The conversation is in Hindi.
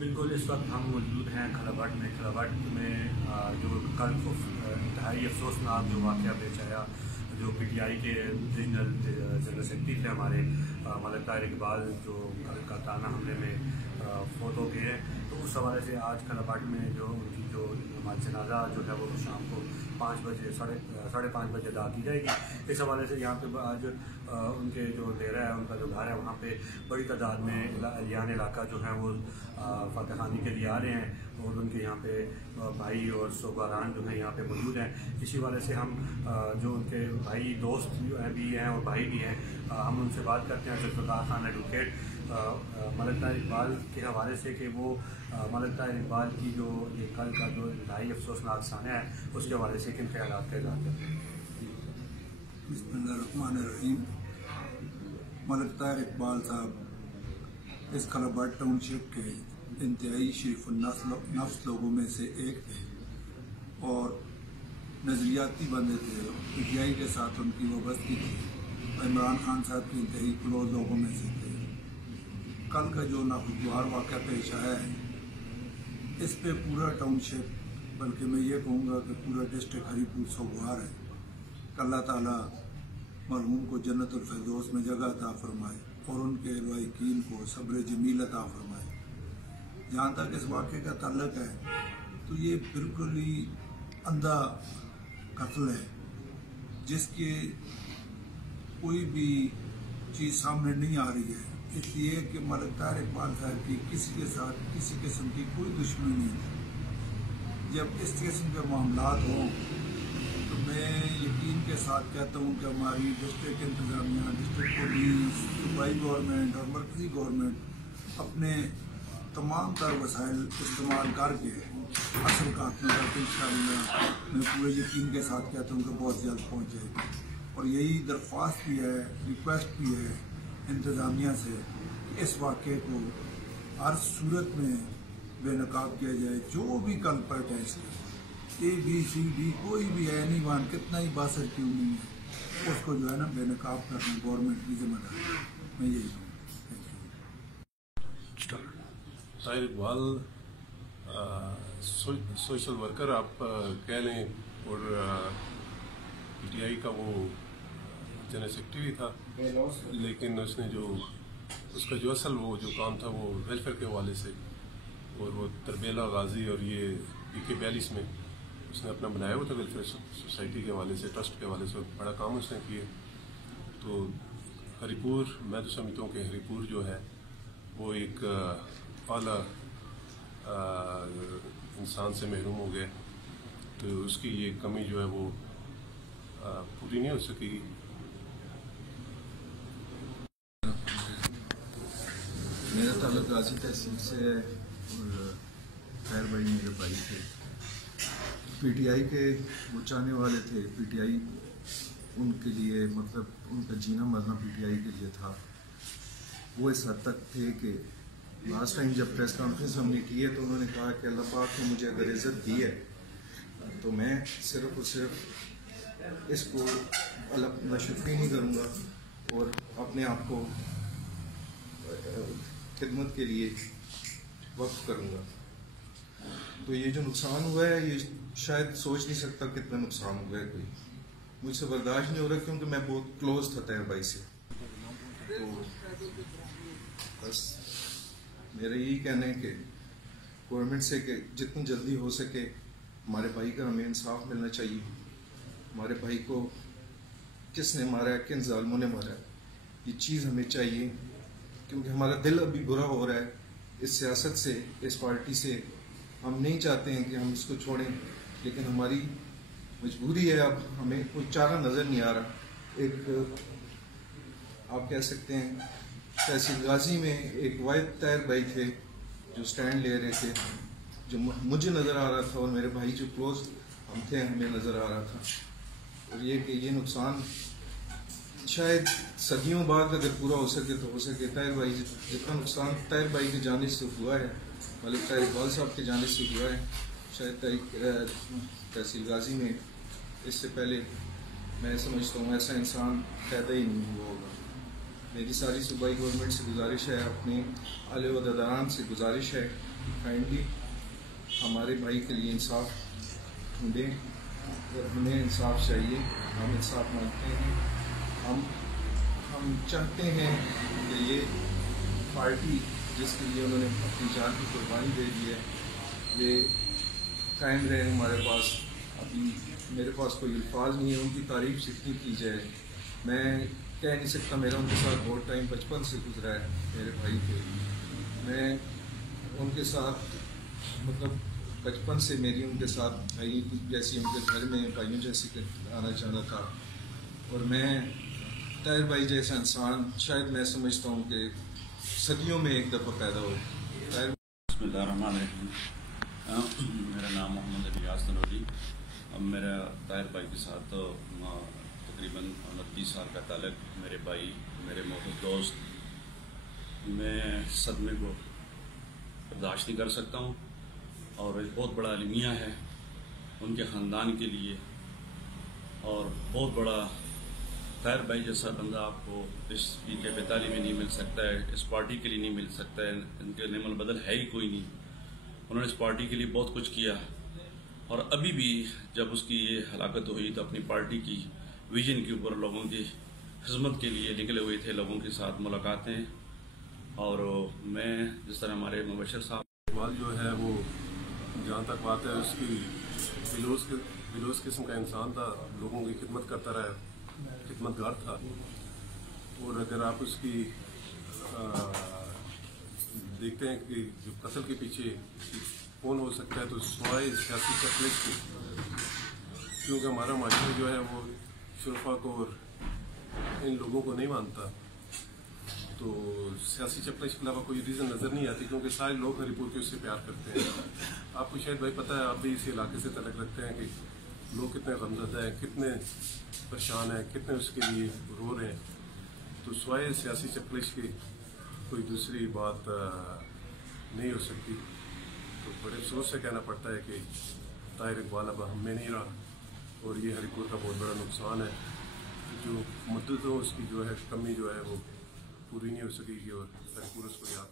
बिल्कुल। इस वक्त हम मौजूद हैं खलावट में। खलावट में जो कल को इंतहाई अफसोसनाक जो वाक़या पेश आया, जो PTI के रीजनल जनरल सेक्रेटरी थे हमारे मलिक ताहिर इकबाल, जो कल काताना हमले में फौत हो गए हैं। तो उस हवाले से आज खलावट में जो उनकी जो हमारी जनाजा जो है वो शाम को 5 बजे साढ़े 5 बजे अदा की जाएगी। इस हवाले से यहाँ पे आज उनके जो डेरा है, उनका जो घर है, वहाँ पे बड़ी तादाद में अलियान इलाका जो है वो फातह खानी के लिए आ रहे हैं और उनके यहाँ पे भाई और सोगारान जो है यहाँ पे मौजूद हैं। इसी वाले से हम जो उनके भाई दोस्त भी हैं और भाई भी हैं, हम उनसे बात करते हैं। जुल्फ़िकार खान एडवोकेट मलिक ताहिर इकबाल के हवाले से कि वो मलिक ताहिर इकबाल की जो ये कल का जो इंतहाई अफसोसनाक सान्या है उसके हवाले से किन ख्यालात का इज़हार करते हैं। बिस्मिल्लाहिर्रहमानिर्रहीम। मलिक ताहिर इकबाल साहब इस खलावट टाउनशिप के इंतहाई शरीफ नफ्स लोगों में से एक थे और नज़रियाती बंदे थे। PTI के साथ उनकी वाबस्तगी थी। इमरान खान साहब के इंतहाई क्लोज लोगों में से थे। कल का जो नाखुशगवार वाक़या पेश आया है, इस पे पूरा टाउनशिप, बल्कि मैं ये कहूँगा कि पूरा डिस्ट्रिक्ट हरीपुर सोगवार है। अल्लाह ताला मरहूम को जन्नतुल फिरदौस में जगह अता फरमाए और उनके लवाहिकीन को सब्र जमील अता फरमाए। जहाँ तक इस वाक़े का ताल्लुक है तो ये बिल्कुल ही अंधा कत्ल है, जिसके कोई भी चीज़ सामने नहीं आ रही है। इसलिए कि मलिक ताहिर इकबाल साहब की किसी के साथ किसी किस्म की कोई दुश्मनी नहीं है। जब इस किस्म के मामलात हों तो मैं यकीन के साथ कहता हूँ कि हमारी डिस्ट्रिक्ट इंतज़ामिया, डिस्ट्रिक्ट पुलिस, सूबाई गवर्नमेंट और मरकज़ी गवर्नमेंट अपने तमाम तर वसाइल इस्तेमाल करके असल खात्मे तक इंशाअल्लाह मैं पूरे यकीन के साथ कहता हूँ कि बहुत जल्द पहुँच जाएगी। और यही दरख्वास्त भी है, रिक्वेस्ट भी है इंतज़ामिया से कि इस वाक़े को हर सूरत में बेनकाब किया जाए। जो भी कल्प्रिट है इसका, ABCD कोई भी है, नहीं वन कितना ही बासर क्यों नहीं है, उसको जो है ना बेनकाब करना गवर्नमेंट की जिम्मेदारी है। मैं यही कहूँ। ताहिर इकबाल सोशल वर्कर आप कह लें और PTI का वो जनरल सेक्रेटरी भी था, लेकिन उसने जो उसका जो असल वो जो काम था वो वेलफेयर के हवाले से, और वो तरबेला गाजी और ये PK 42 में उसने अपना बनाया हुआ था वेलफेयर सोसाइटी के हवाले से, ट्रस्ट के हवाले से बड़ा काम उसने किए। तो हरीपुर, मैं तो समझता हूँ कि हरीपुर जो है वो एक आला इंसान से महरूम हो गया, तो उसकी ये कमी जो है वो पूरी नहीं हो सकी। मेरा ताल्लुक गाजी तहसील से है और खैर भाई मेरे भाई थे। PTI के वो चाहने वाले थे। PTI उनके लिए मतलब उनका जीना मरना PTI के लिए था। वो इस हद तक थे कि लास्ट टाइम जब प्रेस कॉन्फ्रेंस हमने की है तो उन्होंने कहा कि अल्लाह पाक ने मुझे अगर इज़्ज़त दी है तो मैं सिर्फ और सिर्फ इसको नाशुक्री नहीं करूँगा और अपने आप को खिदमत के लिए वक्फ करूँगा। तो ये जो नुकसान हुआ है ये शायद सोच नहीं सकता कितना नुकसान हुआ है, कोई मुझसे बर्दाश्त नहीं हो रहा, क्योंकि मैं बहुत क्लोज था ताहिर भाई से। तो बस मेरा यही कहना है कि गवर्नमेंट से कि जितनी जल्दी हो सके हमारे भाई का हमें इंसाफ मिलना चाहिए। हमारे भाई को किसने मारा है, किन जालिमों ने मारा है, ये चीज़ हमें चाहिए, क्योंकि हमारा दिल अभी बुरा हो रहा है इस सियासत से, इस पार्टी से। हम नहीं चाहते हैं कि हम इसको छोड़ें, लेकिन हमारी मजबूरी है। अब हमें कोई चारा नज़र नहीं आ रहा। एक आप कह सकते हैं तहसील गाजी में एक वाहिद ताहिर भाई थे जो स्टैंड ले रहे थे, जो मुझे नज़र आ रहा था और मेरे भाई जो क्लोज हम थे हमें नज़र आ रहा था। और ये कि ये नुकसान शायद सदियों बाद अगर पूरा हो सके तो हो सके। ताहिर भाई जितना नुकसान ताहिर भाई की जानिब से हुआ है, मलिक ताहिर इकबाल साहब की जानिब से हुआ है, शायद तहसील गाजी में इससे पहले मैं समझता हूँ ऐसा इंसान पैदा ही नहीं हुआ होगा। मेरी सारी सूबाई गवर्नमेंट से गुजारिश है, अपने आले वदारान से गुजारिश है, काइंडली हमारे भाई के लिए इंसाफ ढूंढें। हमें इंसाफ चाहिए, हम इंसाफ मांगते हैं। हम चाहते हैं कि ये पार्टी जिसके लिए उन्होंने अपनी जान की कुर्बानी दे दी है, ये कायम रहे हमारे पास। अभी मेरे पास कोई अल्फाज नहीं है, उनकी तारीफ जितनी की जाए मैं कह नहीं सकता। मेरा उनके साथ बहुत टाइम बचपन से गुजरा है, मेरे भाई के। मैं उनके साथ मतलब बचपन से मेरी उनके साथ भाई जैसी, उनके घर में भाइयों जैसी आना जाना था। और मैं ताहिर भाई जैसा इंसान शायद मैं समझता हूँ कि सदियों में एक दफ़ा पैदा हो। बिस्मिल्लाहिर्रहमानिर्रहीम। मेरा नाम मोहम्मद रियाज तनोली। अब मेरा ताहिर भाई के साथ तकरीबन 29 साल का ताल्लुक। मेरे भाई, मेरे मोहब्बत दोस्त। मैं सदमे को बर्दाश्त नहीं कर सकता हूँ और एक बहुत बड़ा अलमिया है उनके ख़ानदान के लिए। और बहुत बड़ा ताहिर भाई जैसा बंदा आपको इस पीर के बेताली में नहीं मिल सकता है, इस पार्टी के लिए नहीं मिल सकता है। इनके नेमल बदल है ही कोई नहीं। उन्होंने इस पार्टी के लिए बहुत कुछ किया और अभी भी जब उसकी ये हलाकत हुई तो अपनी पार्टी की विजन के ऊपर लोगों की खिदमत के लिए निकले हुए थे, लोगों के साथ मुलाकातें। और मैं जिस तरह हमारे मुबशर साहब इकबाल जो है वो जहाँ तक बात है उसकी बिलोस किस्म का इंसान था, लोगों की खिदमत करता रहा, खिदमतगार था। और अगर आप उसकी देखते हैं कि जो कत्ल के पीछे कौन हो सकता है तो स्वाय सियासी चक्लेश की, क्योंकि हमारा माशरा जो है वो शुरफा को और इन लोगों को नहीं मानता। तो सियासी चक्लेश के अलावा कोई रीज़न नज़र नहीं आती, क्योंकि सारे लोग हरीपुर के उससे प्यार करते हैं। आपको शायद भाई पता है, आप भी इस इलाके से तलक रखते हैं कि लोग कितने गमज़दा हैं, कितने परेशान हैं, कितने उसके लिए रो रहे हैं। तो स्वाय सियासी चक्लेश की कोई दूसरी बात नहीं हो सकती। तो बड़े अफसोस से कहना पड़ता है कि ताहिर इकबाल अब हम में नहीं रहा और ये हरीपुर का बहुत बड़ा नुकसान है। जो मुद्दतों उसकी जो है कमी जो है वो पूरी नहीं हो सकेगी और हरीपुर उसको याद